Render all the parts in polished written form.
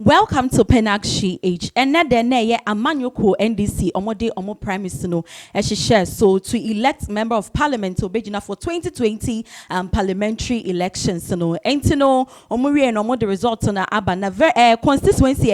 Welcome to Pinax GH. And now the Wougon NDC omode omo prime minister no share so to elect member of parliament obejina for 2020 parliamentary elections no entino omuri and omo the result na aba na constituency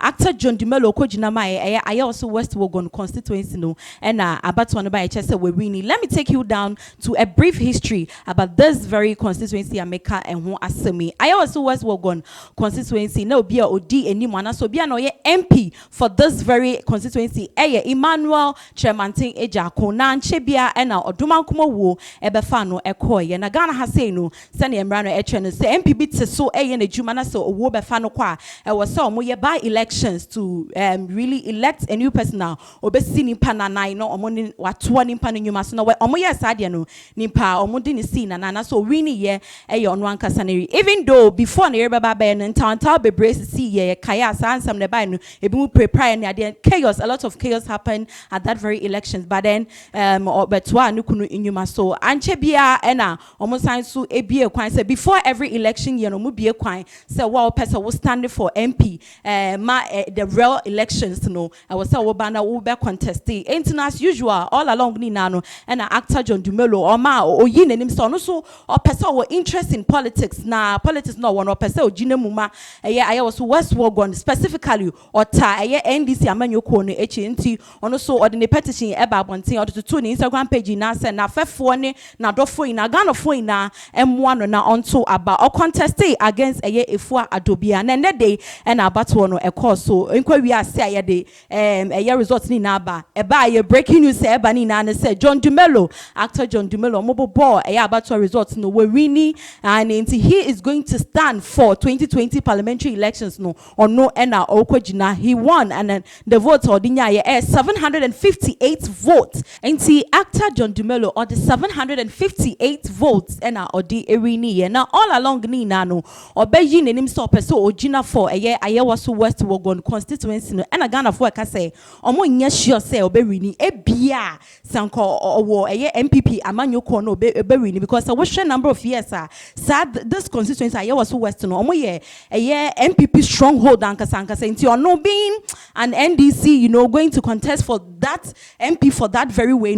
actor John Dumelo kojina mai Ayawaso West Wougon constituency no and abato no ba say we winning. Let me take you down to a brief history about this very constituency Ameka and who asemi Ayawaso West Wougon constituency no be Odi eni mwana so bia no ye MP for this very constituency Emmanuel Tremantin Ejako na nche bia na odumankumo wo ebefa no ekoye na Ghana ha say no se na emra no etwe no se MP bi te so na djuma na so owo befa no kwa was so mo ye by elections to really elect a new person now obesi nimpa na nine no omo ni watoa nimpa no nyuma so no omo ye sade no nimpa omo di ni si na so wini ye ono ankasa na even though before na yereba ba no ntantal bebrese see ye kaya sansam ne bai no ebi mu prepare ne ade chaos, a lot of chaos happened at that very elections, but then betwa no kunu inyuma so anche bia na omo san so ebie kwan say before every election year no mu bie kwan say wow person will stand for MP the real elections no I was say wo ba na wo be contest as usual all along ni na no na actor John Dumelo o ma oyi nanim so no so o person wo interest in politics na politics no one o person ogina mu ma Ayawaso West Wougon specifically ota NDC amanyoko no echi nti ono so ode ne petition eba abonten ode to ne Instagram page na say na fefo ne na dofo na Ghana fo na emwa no na onto aba o contest against efua adobia na ne dey na abato no ekọ so enkwa wi ase de results ni na aba eba breaking news say eba ni na say John Dumelo actor John Dumelo mobobo abato results no we winning and he is going to stand for 2020 parliamentary elections no or no ena okojina he won and then the votes odinya 758 votes and actor John Dumelo or the 758 votes ena odi erini ye now all along ni na no obeyi nenim so person ojina for Ayawaso West Wougon constituency no ena Ghana for ka say omo nya sure say obewini ebia sanko owo MPP amanyoko no obewini because we share number of years sad this constituency Ayawaso West no omo ye MPP stronghold and kasankasa you're no being an NDC going to contest for that MP for that very way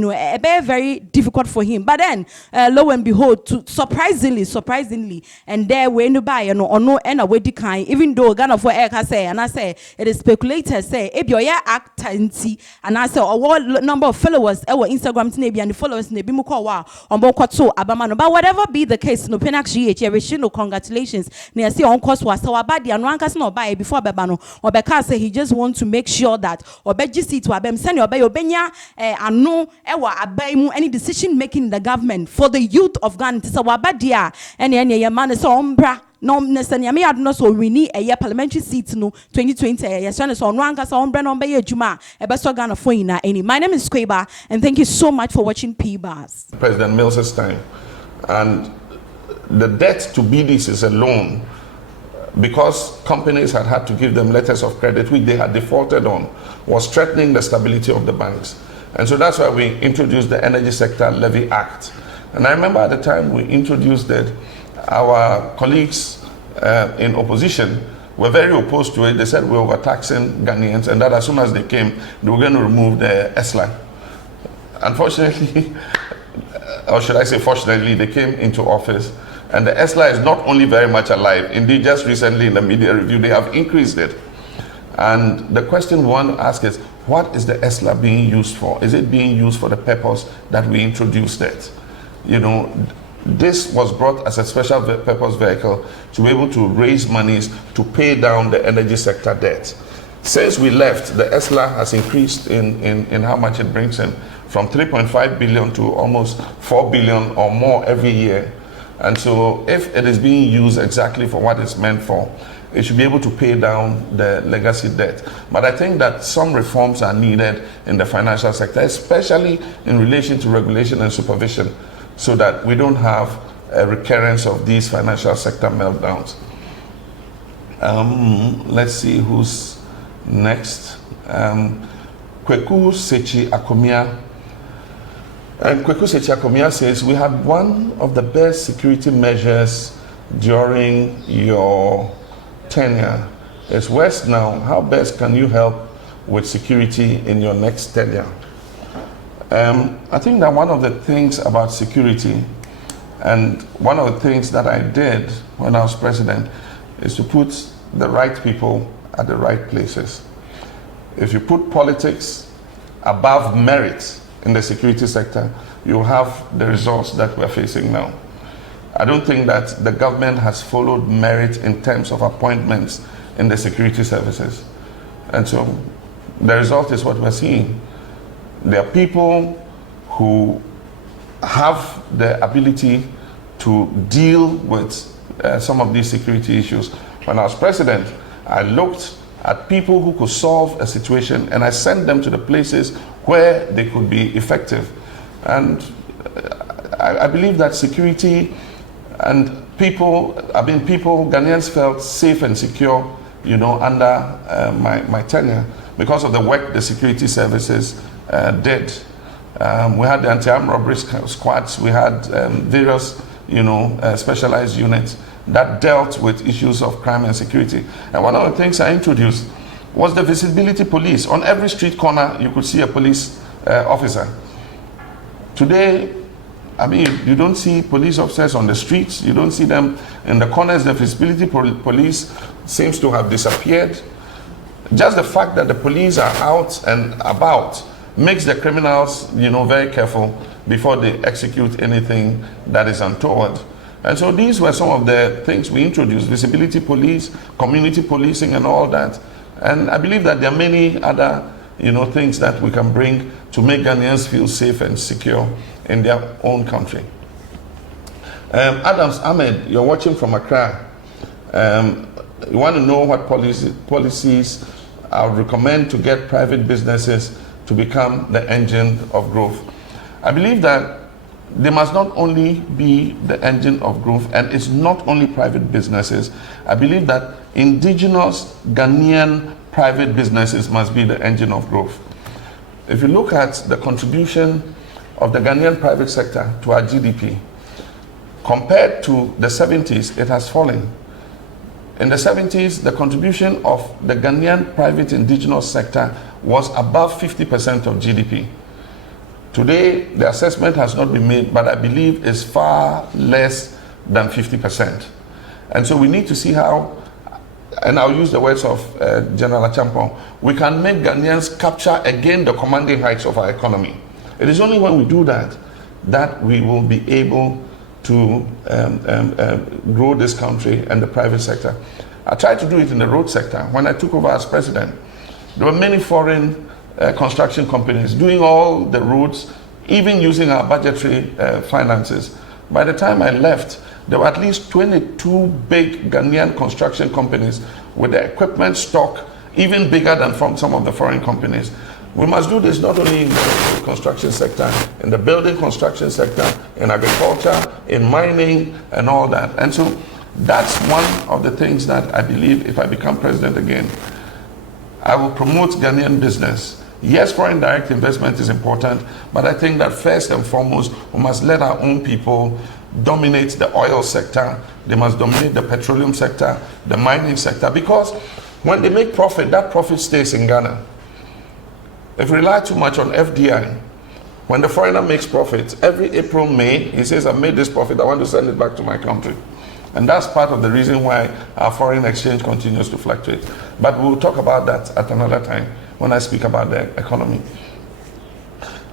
very difficult for him, but then lo and behold surprisingly and there we no buy or no and away decline even though Ghana for air say and I say it is speculated say if you're actor and I say what number of followers our Instagram maybe and the followers nebi mu call wow on so abamano but whatever be the case no Pinax GH no congratulations near see on course was our body and one no buy before bebano or because say he just want to make sure that or beji see to abem send your obenya ano ewa abaimu any decision making in the government for the youth of Ghana to our body any man so ombra no necessarily me adno so we need a parliamentary seat no 2020 yes so no anka so ombra no be adwuma e be so Ghana for ina any. My name is Kweba and thank you so much for watching P-Bars. President Mills's time, and the debt to BDs is a loan because companies had to give them letters of credit which they had defaulted on, was threatening the stability of the banks. And so that's why we introduced the Energy Sector Levy Act. And I remember at the time we introduced it, our colleagues in opposition were very opposed to it. They said we were overtaxing Ghanaians and that as soon as they came, they were going to remove the S-line. Unfortunately, or should I say fortunately, they came into office. And the ESLA is not only very much alive, indeed just recently in the media review they have increased it. And the question we want to ask is, what is the ESLA being used for? Is it being used for the purpose that we introduced it? This was brought as a special purpose vehicle to be able to raise monies to pay down the energy sector debt. Since we left, the ESLA has increased in how much it brings in, from 3.5 billion to almost 4 billion or more every year. And so if it is being used exactly for what it's meant for, it should be able to pay down the legacy debt. But I think that some reforms are needed in the financial sector, especially in relation to regulation and supervision, so that we don't have a recurrence of these financial sector meltdowns. Let's see who's next. Kweku Sechi Akomia. And Kweku Sechi Akomia says, we had one of the best security measures during your tenure is West now, how best can you help with security in your next tenure? I think that one of the things about security, and one of the things that I did when I was president, is to put the right people at the right places. If you put politics above merit in the security sector, you have the results that we're facing now. I don't think that the government has followed merit in terms of appointments in the security services. And so the result is what we're seeing. There are people who have the ability to deal with some of these security issues. When I was president, I looked at people who could solve a situation and I sent them to the places where they could be effective. And I believe that security and Ghanaians felt safe and secure, under my tenure because of the work the security services did. We had the anti-armed robbery squads, we had various, specialized units that dealt with issues of crime and security. And one of the things I introduced was the visibility police. On every street corner, you could see a police officer. Today, you don't see police officers on the streets. You don't see them in the corners. The visibility police seems to have disappeared. Just the fact that the police are out and about makes the criminals, very careful before they execute anything that is untoward. And so these were some of the things we introduced: visibility police, community policing, and all that. And I believe that there are many other, things that we can bring to make Ghanaians feel safe and secure in their own country. Adams Ahmed, you're watching from Accra. You want to know what policies I would recommend to get private businesses to become the engine of growth. I believe that they must not only be the engine of growth, and it's not only private businesses. I believe that indigenous Ghanaian private businesses must be the engine of growth. If you look at the contribution of the Ghanaian private sector to our GDP, compared to the 70s, it has fallen. In the 70s, the contribution of the Ghanaian private indigenous sector was above 50% of GDP. Today, the assessment has not been made, but I believe it's far less than 50%. And so we need to see how, and I'll use the words of General Achampong, we can make Ghanaians capture again the commanding heights of our economy. It is only when we do that that we will be able to grow this country and the private sector. I tried to do it in the road sector. When I took over as president, there were many foreign construction companies doing all the roads, even using our budgetary finances. By the time I left, there were at least 22 big Ghanaian construction companies with the equipment stock even bigger than from some of the foreign companies. We must do this not only in the construction sector, in the building construction sector, in agriculture, in mining, and all that. And so that's one of the things that I believe if I become president again, I will promote Ghanaian business. Yes, foreign direct investment is important, but I think that first and foremost, we must let our own people dominate the oil sector. They must dominate the petroleum sector, the mining sector, because when they make profit, that profit stays in Ghana. If we rely too much on FDI, when the foreigner makes profit, every April, May, he says, I've made this profit, I want to send it back to my country. And that's part of the reason why our foreign exchange continues to fluctuate. But we'll talk about that at another time when I speak about the economy.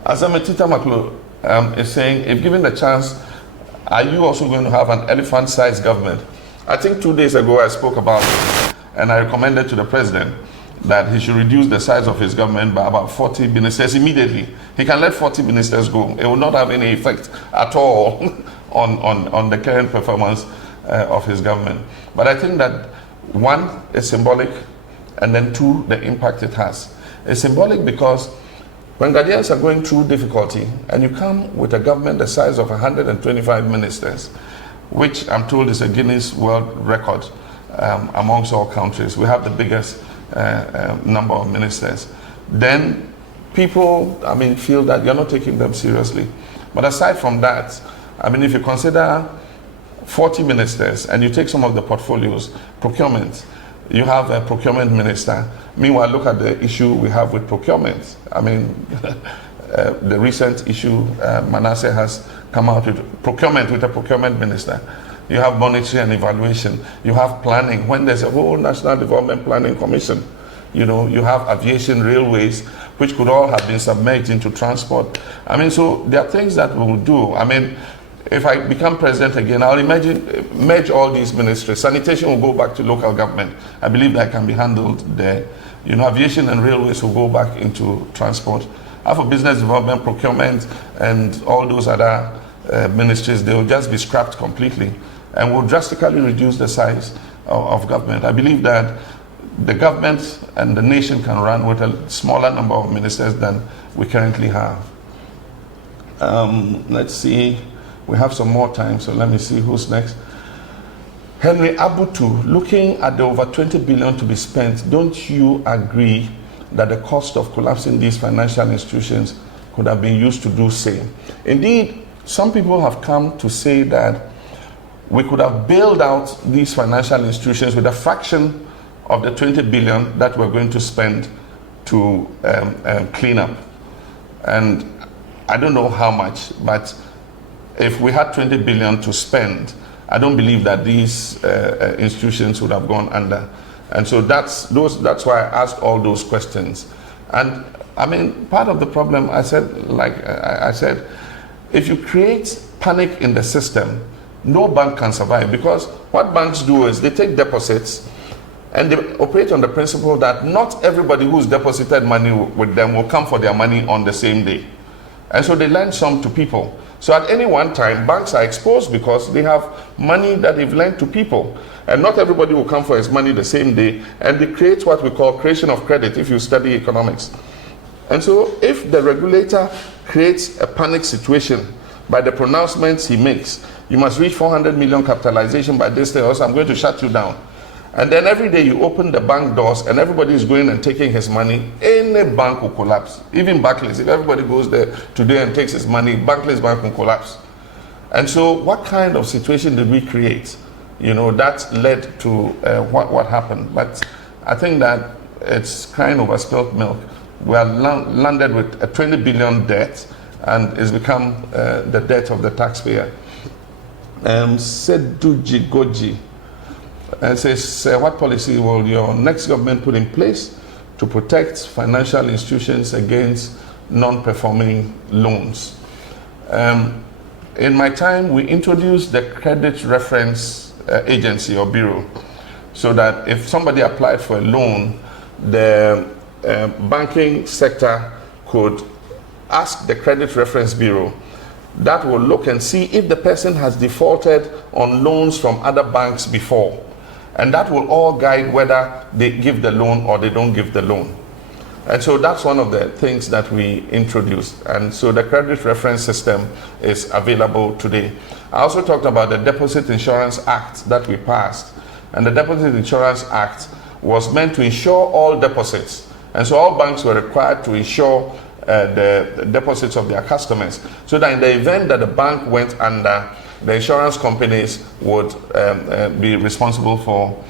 As Ametita Maklo is saying, if given the chance, are you also going to have an elephant-sized government? I think 2 days ago I spoke about it, and I recommended to the president that he should reduce the size of his government by about 40 ministers immediately. He can let 40 ministers go. It will not have any effect at all on the current performance of his government. But I think that one, is symbolic, and then two, the impact it has. It's symbolic because when Ghanaians are going through difficulty and you come with a government the size of 125 ministers, which I'm told is a Guinness World Record amongst all countries, we have the biggest number of ministers, then people, feel that you're not taking them seriously. But aside from that, if you consider 40 ministers and you take some of the portfolios, procurement, You have a procurement minister. Meanwhile, look at the issue we have with procurement. I mean, the recent issue Manasseh has come out with procurement with a procurement minister. You have monitoring and evaluation. You have planning. When there's a whole National Development Planning Commission, you know, you have aviation, railways, which could all have been submerged into transport. I mean, so there are things that we will do. I mean, if I become president again, I'll merge all these ministries. Sanitation will go back to local government. I believe that can be handled there. You know, aviation and railways will go back into transport. For business development, procurement, and all those other ministries, they will just be scrapped completely and will drastically reduce the size of government. I believe that the government and the nation can run with a smaller number of ministers than we currently have. Let's see. We have some more time, so let me see who's next. Henry Abutu, looking at the over 20 billion to be spent, don't you agree that the cost of collapsing these financial institutions could have been used to do same? Indeed, some people have come to say that we could have bailed out these financial institutions with a fraction of the 20 billion that we're going to spend to clean up. And I don't know how much, but if we had 20 billion to spend, I don't believe that these institutions would have gone under. And so that's why I asked all those questions. And I mean, part of the problem, I said, if you create panic in the system, no bank can survive, because what banks do is they take deposits and they operate on the principle that not everybody who's deposited money with them will come for their money on the same day. And so they lend some to people. So at any one time, banks are exposed because they have money that they've lent to people. And not everybody will come for his money the same day. And they create what we call creation of credit, if you study economics. And so if the regulator creates a panic situation by the pronouncements he makes, you must reach 400 million capitalization by this day, or else I'm going to shut you down. And then every day you open the bank doors and everybody is going and taking his money, any bank will collapse. Even Barclays, if everybody goes there today and takes his money, Barclays Bank will collapse. And so what kind of situation did we create? You know, that led to what happened. But I think that it's crying over spilt milk. We are landed with a 20 billion debt, and it's become the debt of the taxpayer. Seduji Goji says, what policy will your next government put in place to protect financial institutions against non-performing loans? In my time, we introduced the Credit Reference Agency or Bureau, so that if somebody applied for a loan, the banking sector could ask the Credit Reference Bureau. That will look and see if the person has defaulted on loans from other banks before. And that will all guide whether they give the loan or they don't give the loan. And so that's one of the things that we introduced. And so the Credit Reference System is available today. I also talked about the Deposit Insurance Act that we passed. And the Deposit Insurance Act was meant to insure all deposits. And so all banks were required to insure the deposits of their customers, so that in the event that the bank went under, the insurance companies would be responsible for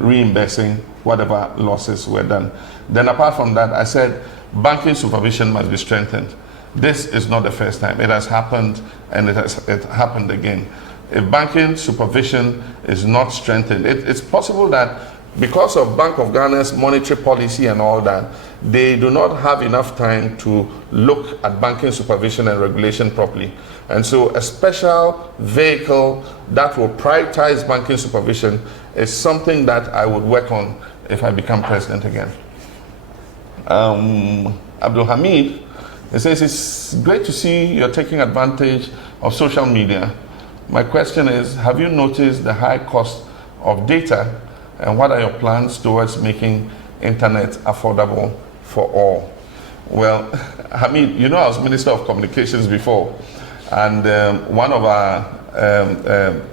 reimbursing whatever losses were done. Then apart from that, I said banking supervision must be strengthened. This is not the first time. It has happened, and it happened again. If banking supervision is not strengthened, it's possible that because of Bank of Ghana's monetary policy and all that, they do not have enough time to look at banking supervision and regulation properly. And so a special vehicle that will prioritize banking supervision is something that I would work on if I become president again. Abdul Hamid, he says, it's great to see you're taking advantage of social media. My question is, have you noticed the high cost of data, and what are your plans towards making internet affordable for all? Well, Hamid, you know, I was Minister of Communications before, and one of our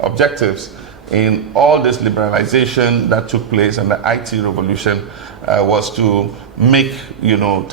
objectives in all this liberalization that took place and the IT revolution was to make, you know,